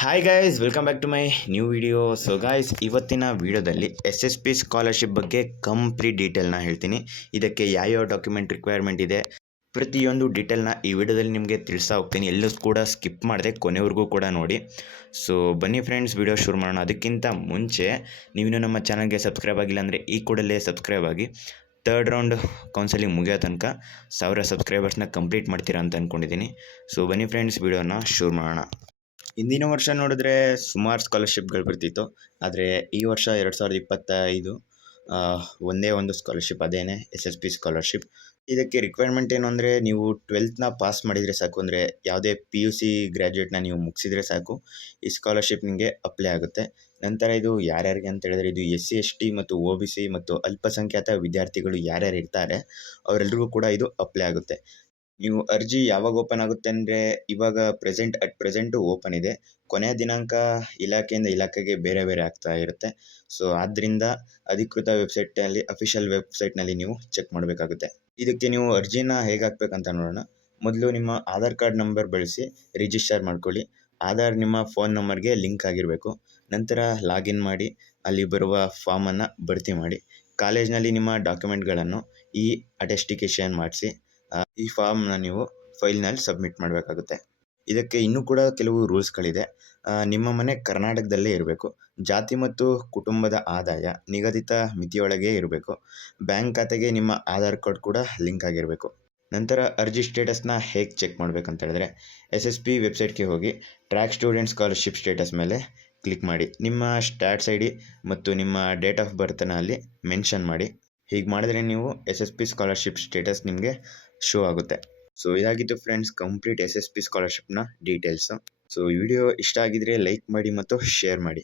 Hi guys, welcome back to my new video. So guys, ಇವತ್ತಿನ ವಿಡಿಯೋದಲ್ಲಿ S S P scholarship ಬಗ್ಗೆ complete ಡೀಟೇಲ್ನ ಹೇಳ್ತೀನಿ. ಇದಕ್ಕೆ ಯಾವ್ಯಾವ ಡಾಕ್ಯುಮೆಂಟ್ ರಿಕ್ವೈರ್ಮೆಂಟ್ ಇದೆ, ಪ್ರತಿಯೊಂದು ಡೀಟೇಲ್ನ ಈ ವಿಡಿಯೋದಲ್ಲಿ ನಿಮಗೆ ತಿಳಿಸ್ತಾ ಹೋಗ್ತೀನಿ. ಎಲ್ಲೂ ಕೂಡ ಸ್ಕಿಪ್ ಮಾಡಿದೆ, ಕೊನೆವರೆಗೂ ಕೂಡ ನೋಡಿ. ಸೊ ಬನ್ನಿ ಫ್ರೆಂಡ್ಸ್, ವಿಡಿಯೋ ಶುರು ಮಾಡೋಣ. ಅದಕ್ಕಿಂತ ಮುಂಚೆ ನೀವಿನ್ನೂ ನಮ್ಮ ಚಾನಲ್ಗೆ ಸಬ್ಸ್ಕ್ರೈಬ್ ಆಗಿಲ್ಲ ಅಂದರೆ ಈ ಕೂಡಲೇ ಸಬ್ಸ್ಕ್ರೈಬ್ ಆಗಿ. ಥರ್ಡ್ ರೌಂಡ್ ಕೌನ್ಸಲಿಂಗ್ ಮುಗಿಯೋ ತನಕ 1000 ಸಬ್ಸ್ಕ್ರೈಬರ್ಸ್ನ ಕಂಪ್ಲೀಟ್ ಮಾಡ್ತೀರಾ ಅಂತ ಅಂದ್ಕೊಂಡಿದ್ದೀನಿ. ಸೊ ಬನ್ನಿ ಫ್ರೆಂಡ್ಸ್, ವಿಡಿಯೋನ ಶುರು ಮಾಡೋಣ. ಹಿಂದಿನ ವರ್ಷ ನೋಡಿದ್ರೆ ಸುಮಾರು ಸ್ಕಾಲರ್ಶಿಪ್ಗಳು ಬರ್ತಿತ್ತು. ಆದರೆ ಈ ವರ್ಷ 2025 ಒಂದೇ ಒಂದು ಸ್ಕಾಲರ್ಶಿಪ್, ಅದೇನೇ ಎಸ್ ಎಸ್ ಪಿ ಸ್ಕಾಲರ್ಶಿಪ್. ಇದಕ್ಕೆ ರಿಕ್ವೈರ್ಮೆಂಟ್ ಏನು ಅಂದರೆ, ನೀವು 12th ಪಾಸ್ ಮಾಡಿದರೆ ಸಾಕು. ಅಂದರೆ ಯಾವುದೇ PUC ಗ್ರ್ಯಾಜುಯೇಟ್ನ ನೀವು ಮುಗಿಸಿದರೆ ಸಾಕು, ಈ ಸ್ಕಾಲರ್ಶಿಪ್ ನಿಮಗೆ ಅಪ್ಲೈ ಆಗುತ್ತೆ. ನಂತರ ಇದು ಯಾರ್ಯಾರಿಗೆ ಅಂತ ಹೇಳಿದ್ರೆ, ಇದು SC ST ಮತ್ತು OBC ಮತ್ತು ಅಲ್ಪಸಂಖ್ಯಾತ ವಿದ್ಯಾರ್ಥಿಗಳು ಯಾರ್ಯಾರು ಇರ್ತಾರೆ ಅವರೆಲ್ಲರಿಗೂ ಕೂಡ ಇದು ಅಪ್ಲೈ ಆಗುತ್ತೆ. ನೀವು ಅರ್ಜಿ ಯಾವಾಗ ಓಪನ್ ಆಗುತ್ತೆ ಅಂದರೆ, ಇವಾಗ ಪ್ರೆಸೆಂಟು ಓಪನ್ ಇದೆ. ಕೊನೆಯ ದಿನಾಂಕ ಇಲಾಖೆಯಿಂದ ಇಲಾಖೆಗೆ ಬೇರೆ ಬೇರೆ ಆಗ್ತಾ ಇರುತ್ತೆ. ಸೊ ಆದ್ದರಿಂದ ಅಧಿಕೃತ ಅಫಿಷಿಯಲ್ ವೆಬ್ಸೈಟ್ನಲ್ಲಿ ನೀವು ಚೆಕ್ ಮಾಡಬೇಕಾಗುತ್ತೆ. ಇದಕ್ಕೆ ನೀವು ಅರ್ಜಿನ ಹೇಗೆ ಹಾಕ್ಬೇಕಂತ ನೋಡೋಣ. ಮೊದಲು ನಿಮ್ಮ ಆಧಾರ್ ಕಾರ್ಡ್ ನಂಬರ್ ಬಳಸಿ ರಿಜಿಸ್ಟರ್ ಮಾಡ್ಕೊಳ್ಳಿ. ಆಧಾರ್ ನಿಮ್ಮ ಫೋನ್ ನಂಬರ್ಗೆ ಲಿಂಕ್ ಆಗಿರಬೇಕು. ನಂತರ ಲಾಗಿನ್ ಮಾಡಿ ಅಲ್ಲಿ ಬರುವ ಫಾರ್ಮನ್ನು ಭರ್ತಿ ಮಾಡಿ. ಕಾಲೇಜ್ನಲ್ಲಿ ನಿಮ್ಮ ಡಾಕ್ಯುಮೆಂಟ್ಗಳನ್ನು ಅಟೆಸ್ಟಿಕೇಷನ್ ಮಾಡಿಸಿ ಈ ಫಾರ್ಮ್ನ ನೀವು ಫೈಲ್ನಲ್ಲಿ ಸಬ್ಮಿಟ್ ಮಾಡಬೇಕಾಗುತ್ತೆ. ಇದಕ್ಕೆ ಇನ್ನೂ ಕೂಡ ಕೆಲವು ರೂಲ್ಸ್ಗಳಿದೆ. ನಿಮ್ಮ ಮನೆ ಕರ್ನಾಟಕದಲ್ಲೇ ಇರಬೇಕು. ಜಾತಿ ಮತ್ತು ಕುಟುಂಬದ ಆದಾಯ ನಿಗದಿತ ಮಿತಿಯೊಳಗೆ ಇರಬೇಕು. ಬ್ಯಾಂಕ್ ಖಾತೆಗೆ ನಿಮ್ಮ ಆಧಾರ್ ಕಾರ್ಡ್ ಕೂಡ ಲಿಂಕ್ ಆಗಿರಬೇಕು. ನಂತರ ಅರ್ಜಿ ಸ್ಟೇಟಸ್ನ ಹೇಗೆ ಚೆಕ್ ಮಾಡಬೇಕಂತ ಹೇಳಿದ್ರೆ, SSP ವೆಬ್ಸೈಟ್ಗೆ ಹೋಗಿ ಟ್ರ್ಯಾಕ್ ಸ್ಟೂಡೆಂಟ್ ಸ್ಕಾಲರ್ಶಿಪ್ ಸ್ಟೇಟಸ್ ಮೇಲೆ ಕ್ಲಿಕ್ ಮಾಡಿ. ನಿಮ್ಮ ಸ್ಟ್ಯಾಟ್ಸ್ ID ಮತ್ತು ನಿಮ್ಮ ಡೇಟ್ ಆಫ್ ಬರ್ತನ ಅಲ್ಲಿ ಮೆನ್ಷನ್ ಮಾಡಿ. ಹೀಗೆ ಮಾಡಿದ್ರೆ ನೀವು SSP ಸ್ಕಾಲರ್ಶಿಪ್ ಸ್ಟೇಟಸ್ ನಿಮಗೆ ಶೋ ಆಗುತ್ತೆ. ಸೊ ಇದಾಗಿತ್ತು ಫ್ರೆಂಡ್ಸ್ ಕಂಪ್ಲೀಟ್ SSP ಸ್ಕಾಲರ್ಶಿಪ್ನ ಡೀಟೇಲ್ಸು. ಸೊ ಈ ವಿಡಿಯೋ ಇಷ್ಟ ಆಗಿದ್ರೆ ಲೈಕ್ ಮಾಡಿ ಮತ್ತು ಶೇರ್ ಮಾಡಿ.